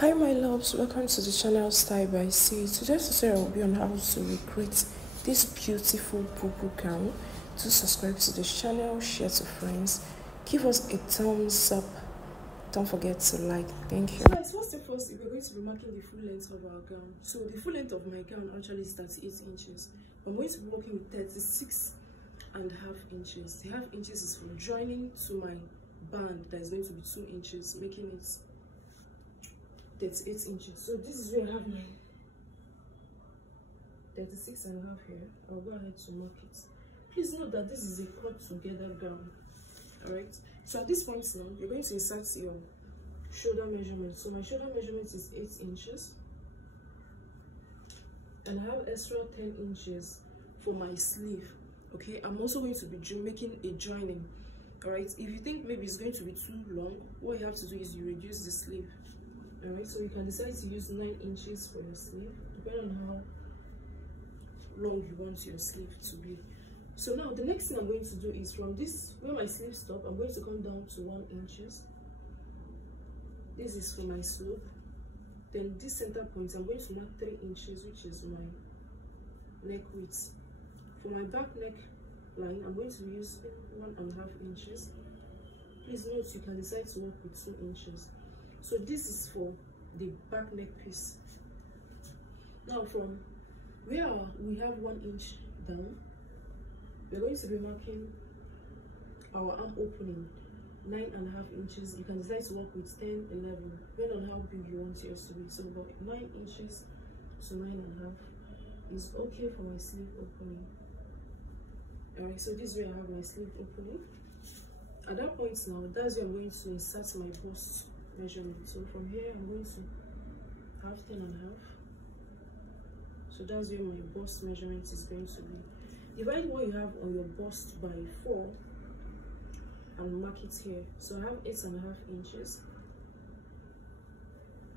Hi my loves, welcome to the channel Style by C. Today's tutorial will be on how to recreate this beautiful bubu gown. Do subscribe to this channel, share to friends, give us a thumbs up, don't forget to like. Thank you. Guys, first and first, we're going to be marking the full length of our gown. So the full length of my gown actually is 38 inches. I'm going to be working with 36.5 inches. The half inches is from joining to my band that is going to be 2 inches, making it 38 inches. So this is where I have my 36.5 here. I'll go ahead to mark it. Please note that this is a cut together gown. Alright, so at this point now, you're going to insert your shoulder measurement. So my shoulder measurement is 8 inches, and I have extra 10 inches for my sleeve. Okay, I'm also going to be making a joining. Alright, if you think maybe it's going to be too long, what you have to do is you reduce the sleeve. Alright, so you can decide to use 9 inches for your sleeve, depending on how long you want your sleeve to be. So now the next thing I'm going to do is from this, where my sleeve stop, I'm going to come down to 1 inches. This is for my slope. Then this center point, I'm going to mark 3 inches, which is my neck width. For my back neck line, I'm going to use 1.5 inches. Please note you can decide to work with 2 inches. So this is for the back neck piece. Now from where we have 1 inch down, we're going to be marking our arm opening 9.5 inches. You can decide to work with 10, 11, depending on how big you want yours to be. So about 9 inches to 9.5 is okay for my sleeve opening. Alright, so this is where I have my sleeve opening. At that point now, that's where I'm going to insert my bust measurement. So from here, I'm going to have 10.5. So that's where my bust measurement is going to be. Divide what you have on your bust by 4 and mark it here. So I have 8.5 inches.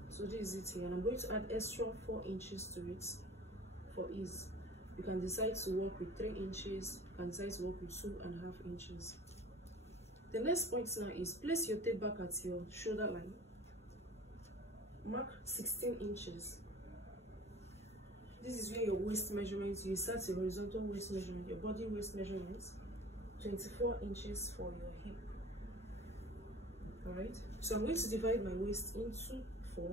So this is it here, and I'm going to add extra 4 inches to it for ease. You can decide to work with 3 inches, you can decide to work with 2.5 inches. The next point now is place your tape back at your shoulder line. Mark 16 inches. This is where your waist measurement, you start your horizontal waist measurement, your body waist measurement, 24 inches for your hip. Alright, so I'm going to divide my waist into 4.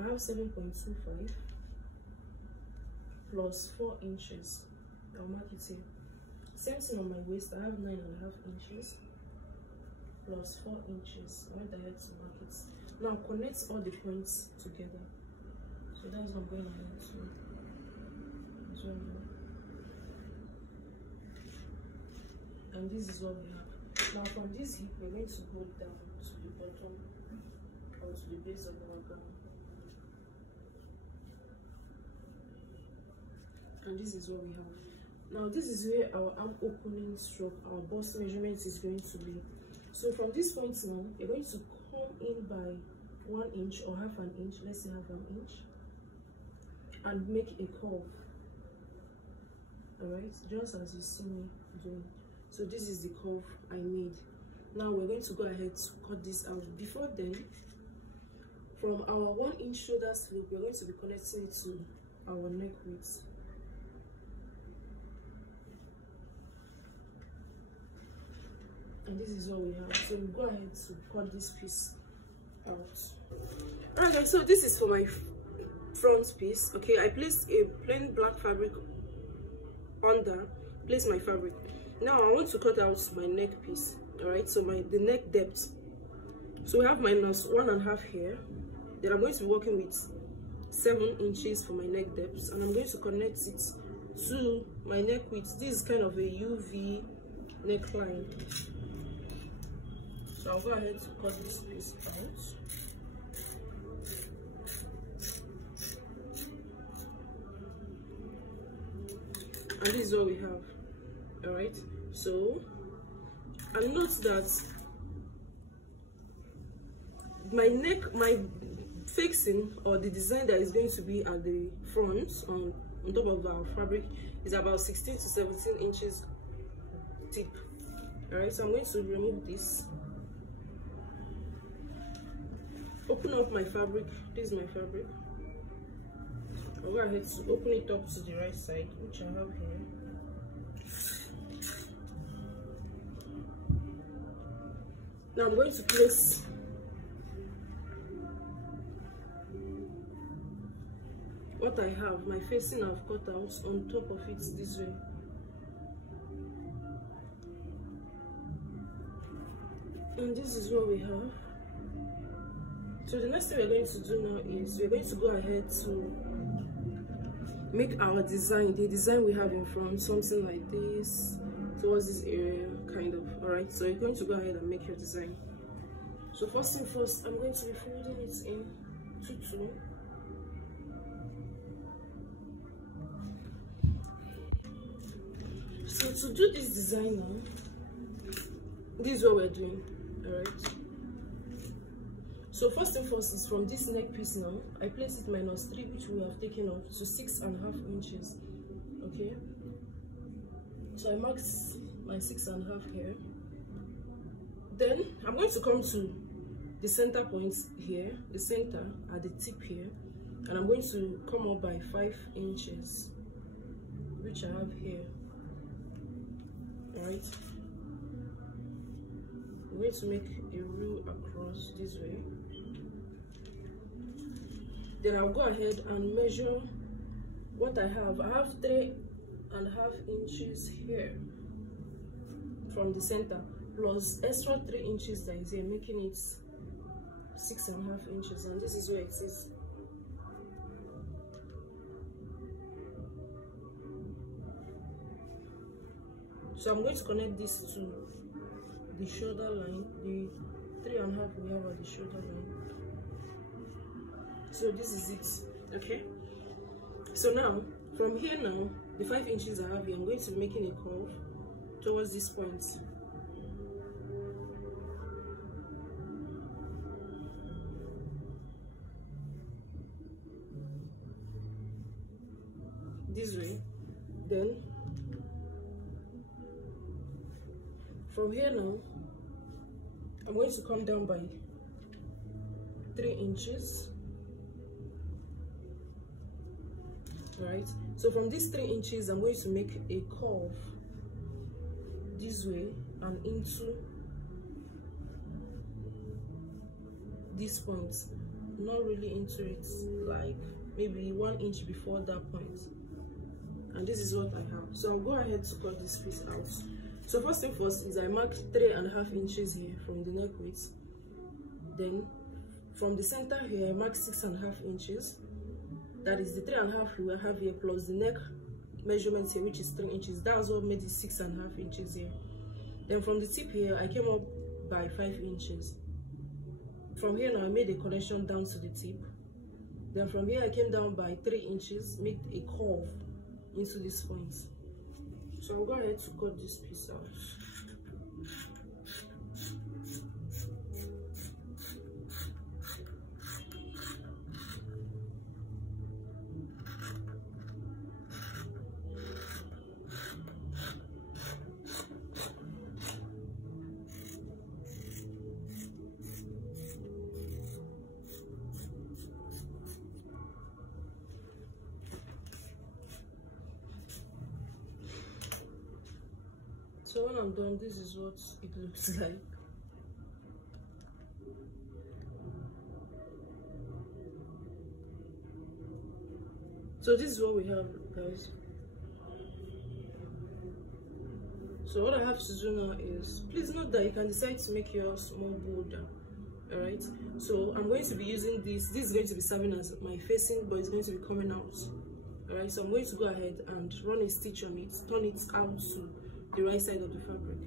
I have 7.25 plus 4 inches. I'll mark it here. Same thing on my waist, I have 9.5 inches plus 4 inches. I went ahead to mark it. Now connect all the points together. So that's what I'm going ahead to do. And this is what we have. Now from this hip, we're going to go down to the bottom or to the base of our gown. And this is what we have. Now this is where our arm opening stroke, our bust measurement is going to be. So from this point now, you're going to come in by 1 inch or half an inch, let's say half an inch, and make a curve. Alright, just as you see me doing. So this is the curve I made. Now we're going to go ahead to cut this out. Before then, from our 1 inch shoulder slope, we're going to be connecting it to our neck width. And this is what we have. So we'll go ahead to cut this piece out. Alright guys, so this is for my front piece. Okay, I placed a plain black fabric under, place my fabric. Now I want to cut out my neck piece. Alright, so the neck depth. So we have minus 1.5 here. Then I'm going to be working with 7 inches for my neck depth, and I'm going to connect it to my neck width. This is kind of a UV neckline. So I'll go ahead to cut this piece out. And this is what we have. Alright, so and note that my fixing or the design that is going to be at the front on top of our fabric is about 16 to 17 inches deep. Alright, so I'm going to remove this. open up my fabric. This is my fabric. I'll go ahead to open it up to the right side, which I have here. Now I'm going to place what I have, my facing I've cut out, on top of it this way. And this is what we have. So the next thing we're going to do now is we're going to go ahead to make our design, the design we have in front, something like this, towards this area, kind of. All right, so you're going to go ahead and make your design. So first thing first, I'm going to be folding it in two. So to do this design now, this is what we're doing. All right, so first thing first is from this neck piece now, I place it -3, which we have taken off, to 6.5 inches. Okay, so I marked my 6.5 here. Then I'm going to come to the center point here, the center at the tip here, and I'm going to come up by 5 inches, which I have here. All right, I'm going to make a rule across this way. Then I'll go ahead and measure what I have. I have 3.5 inches here from the center, plus extra 3 inches that is here, making it 6.5 inches, and this is where it is. So I'm going to connect this to the shoulder line, the 3.5 we have at the shoulder line. So this is it. Okay, so now from here, now the 5 inches I have here, I'm going to be making a curve towards this point. This way. Then from here now, I'm going to come down by 3 inches. Right, so from these 3 inches, I'm going to make a curve this way and into this point, not really into it, like maybe 1 inch before that point. And this is what I have. So I'll go ahead to cut this piece out. So first thing first is I marked 3.5 inches here from the neck width. Then from the center here, I marked 6.5 inches. That is the 3.5 we will have here, plus the neck measurement here, which is 3 inches. That's what made it 6.5 inches here. Then from the tip here, I came up by 5 inches. From here now, I made a connection down to the tip. Then from here, I came down by 3 inches, made a curve into this point. So I'll go ahead to cut this piece out. So when I'm done, this is what it looks like. So this is what we have, guys. So what I have to do now is, please note that you can decide to make yours more bolder. Alright, so I'm going to be using this. This is going to be serving as my facing, but it's going to be coming out. Alright, so I'm going to go ahead and run a stitch on it, turn it out to the right side of the fabric.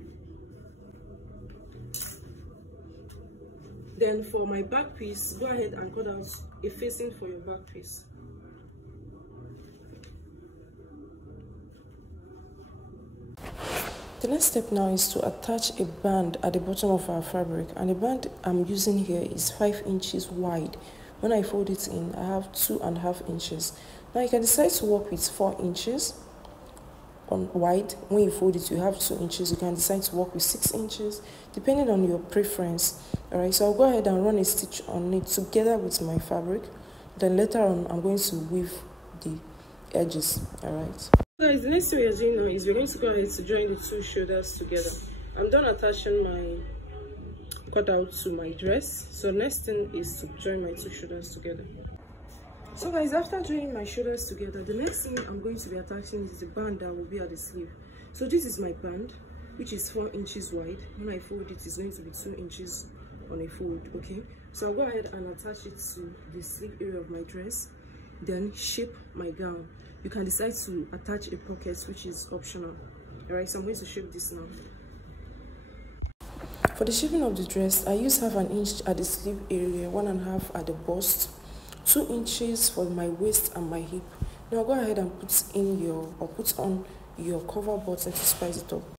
Then for my back piece, go ahead and cut out a facing for your back piece. The next step now is to attach a band at the bottom of our fabric, and the band I'm using here is 5 inches wide. When I fold it in, I have 2.5 inches. Now you can decide to work with 4 inches on wide. When you fold it, you have 2 inches. You can decide to work with 6 inches depending on your preference. All right, so I'll go ahead and run a stitch on it together with my fabric. Then later on, I'm going to weave the edges. All right, guys, the next thing we are doing now is we're going to go ahead to join the 2 shoulders together. I'm done attaching my cutout to my dress, so next thing is to join my 2 shoulders together. So guys, after joining my shoulders together, the next thing I'm going to be attaching is the band that will be at the sleeve. So this is my band, which is 4 inches wide. When I fold it, it's going to be 2 inches on a fold. Okay, so I'll go ahead and attach it to the sleeve area of my dress, then shape my gown. You can decide to attach a pocket, which is optional. All right, so I'm going to shape this now. For the shaping of the dress, I use 1/2 inch at the sleeve area, 1 1/2 at the bust, 2 inches for my waist and my hip. Now go ahead and put on your cover button to spice it up.